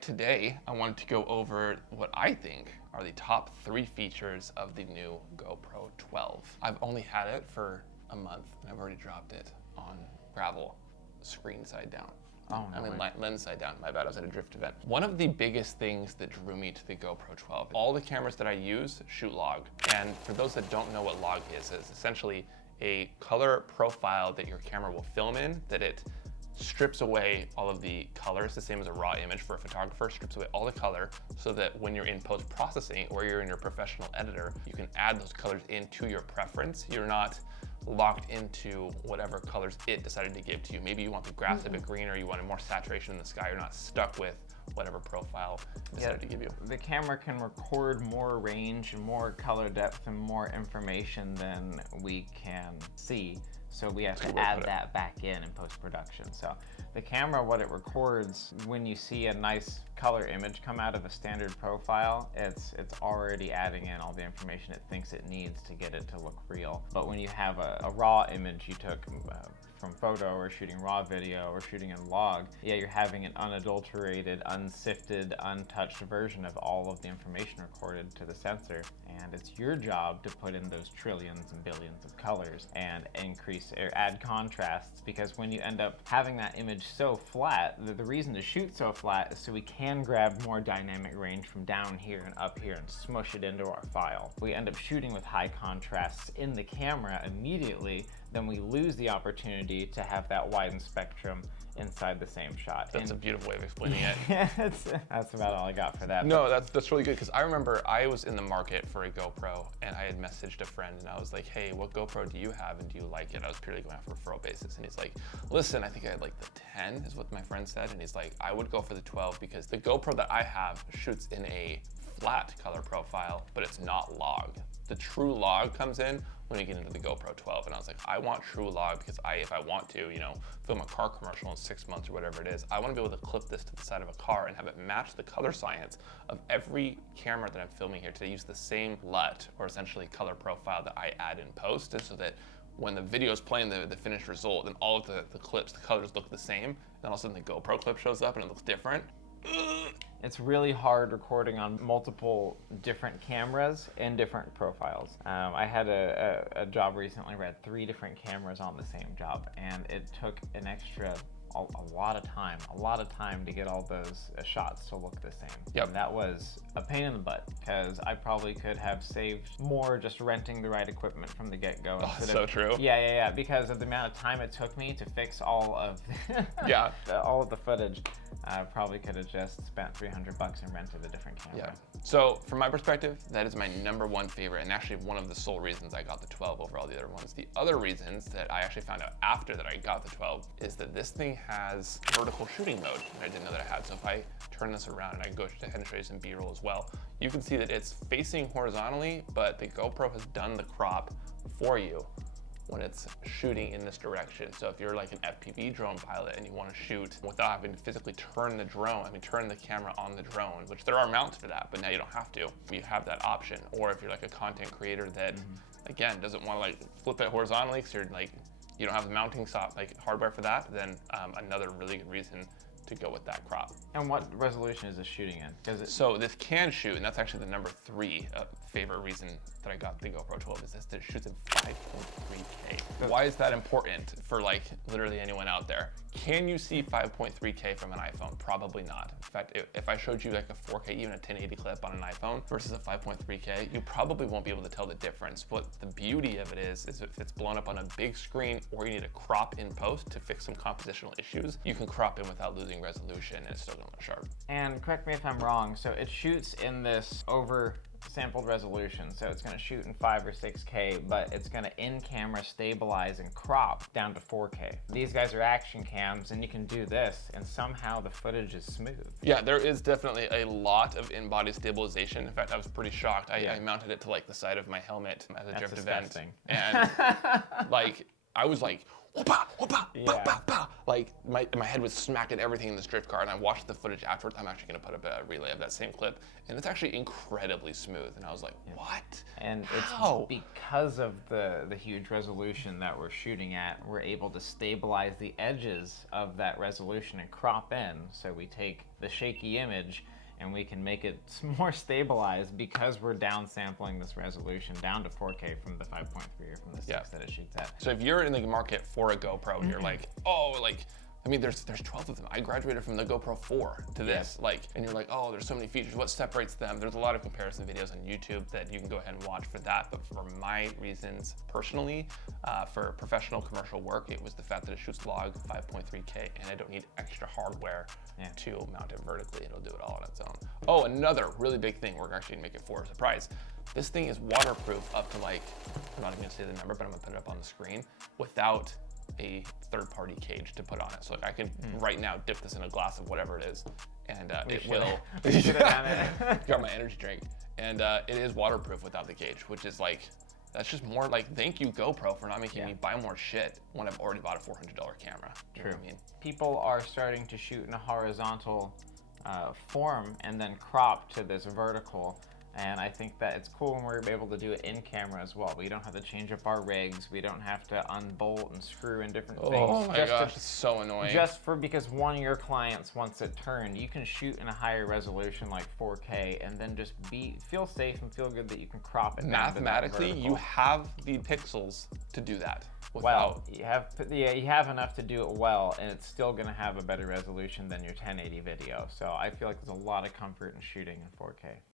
Today, I wanted to go over what I think are the top 3 features of the new GoPro 12. I've only had it for a month and I've already dropped it on gravel, screen side down. Oh, no way. Lens side down, my bad, I was at a drift event. One of the biggest things that drew me to the GoPro 12, all the cameras that I use shoot log. And for those that don't know what log is essentially a color profile that your camera will film in, that it strips away all of the colors, the same as a raw image for a photographer, strips away all the color so that when you're in post-processing or you're in your professional editor, you can add those colors into your preference. You're not locked into whatever colors it decided to give to you. Maybe you want the grass a bit greener, you wanted more saturation in the sky. You're not stuck with whatever profile it decided to give you. The camera can record more range and more color depth and more information than we can see. So we have to add that back in post-production. So the camera, what it records, when you see a nice color image come out of a standard profile, it's already adding in all the information it thinks it needs to get it to look real. But when you have a raw image you took from photo or shooting raw video or shooting in log, yeah, you're having an unadulterated, unsifted, untouched version of all of the information recorded to the sensor. And it's your job to put in those trillions and billions of colors and increase or add contrasts, because when you end up having that image so flat, the reason to shoot so flat is so we can grab more dynamic range from down here and up here and smush it into our file. We end up shooting with high contrasts in the camera immediately, then we lose the opportunity to have that widened spectrum inside the same shot. That's a beautiful way of explaining it. That's about all I got for that. No, that's really good, because I remember I was in the market for a GoPro and I had messaged a friend and I was like, hey, what GoPro do you have and do you like it? I was purely going off a referral basis, and he's like, listen, I think I had like the 10 is what my friend said, and he's like, I would go for the 12 because the GoPro that I have shoots in a flat color profile, but it's not log. The true log comes in when you get into the GoPro 12, and I was like, I want true log because if I want to, film a car commercial in 6 months or whatever it is, I want to be able to clip this to the side of a car and have it match the color science of every camera that I'm filming here today. Use the same LUT, or essentially color profile, that I add in post, and so that when the video is playing the finished result, then all of the clips, the colors look the same, then all of a sudden the GoPro clip shows up and it looks different. It's really hard recording on multiple different cameras and different profiles. I had a job recently where I had 3 different cameras on the same job, and it took an extra a lot of time to get all those shots to look the same. Yep. And that was a pain in the butt, because I probably could have saved more just renting the right equipment from the get-go. Oh, so true. Yeah, because of the amount of time it took me to fix all of all of the footage. I probably could have just spent $300 and rented a different camera. Yeah. So from my perspective, that is my #1 favorite, and actually one of the sole reasons I got the 12 over all the other ones. The other reasons that I actually found out after that I got the 12 is that this thing has vertical shooting mode that I didn't know that I had. So if I turn this around and I go ahead and show you some B-roll as well, you can see that it's facing horizontally, but the GoPro has done the crop for you when it's shooting in this direction. So if you're like an FPV drone pilot and you want to shoot without having to physically turn the camera on the drone, which there are mounts for that, but now you don't have to. You have that option. Or if you're like a content creator that, again, doesn't want to like flip it horizontally because you don't have the mounting hardware for that, then another really good reason to go with that crop. And what resolution is this shooting in? So this can shoot, and that's actually the #3 favorite reason that I got the GoPro 12 is that it shoots in 5.3K. Why is that important for like literally anyone out there? Can you see 5.3K from an iPhone? Probably not. In fact, if I showed you like a 4K, even a 1080 clip on an iPhone versus a 5.3K, you probably won't be able to tell the difference. What the beauty of it is if it's blown up on a big screen or you need to crop in post to fix some compositional issues, you can crop in without losing resolution and it's still gonna look sharp. And correct me if I'm wrong, so it shoots in this sampled resolution, so it's going to shoot in 5 or 6K, but it's going to in-camera stabilize and crop down to 4K. These guys are action cams, and you can do this, and somehow the footage is smooth. Yeah, there is definitely a lot of in-body stabilization. In fact, I was pretty shocked. I mounted it to like the side of my helmet at a drift event, and like I was like, whoop-ah, whoop-ah, bah, bah, bah. Like my head was smacking everything in this drift car, and I watched the footage afterwards. I'm actually gonna put up a relay of that same clip, and it's actually incredibly smooth. And I was like, what? And How? it's because of the huge resolution that we're shooting at, we're able to stabilize the edges of that resolution and crop in. So we take the shaky image and we can make it more stabilized because we're downsampling this resolution down to 4K from the 5.3 or from the 6 that it shoots at. So if you're in the market for a GoPro and you're like, oh, like, I mean, there's 12 of them. I graduated from the GoPro 4 to this, like, and you're like, oh, there's so many features. What separates them? There's a lot of comparison videos on YouTube that you can go ahead and watch for that. But for my reasons personally, for professional commercial work, it was the fact that it shoots log 5.3K and I don't need extra hardware to mount it vertically. It'll do it all on its own. Oh, another really big thing we're actually gonna make it for a surprise. This thing is waterproof up to like, I'm not even gonna say the number, but I'm gonna put it up on the screen without a third-party cage to put on it. So like I can right now dip this in a glass of whatever it is, and it will. Got my energy drink, and it is waterproof without the cage, which is like, that's just more like, thank you GoPro for not making me buy more shit when I've already bought a $400 camera. You know what I mean? People are starting to shoot in a horizontal form and then crop to this vertical. And I think that it's cool when we're able to do it in camera as well. We don't have to change up our rigs. We don't have to unbolt and screw in different things. Oh my gosh, it's so annoying. Because one of your clients wants it turned, you can shoot in a higher resolution like 4K and then just feel safe and feel good that you can crop it down to that Mathematically, vertical. you have the pixels to do that. Well, you have enough to do it well, and it's still going to have a better resolution than your 1080 video. So I feel like there's a lot of comfort in shooting in 4K.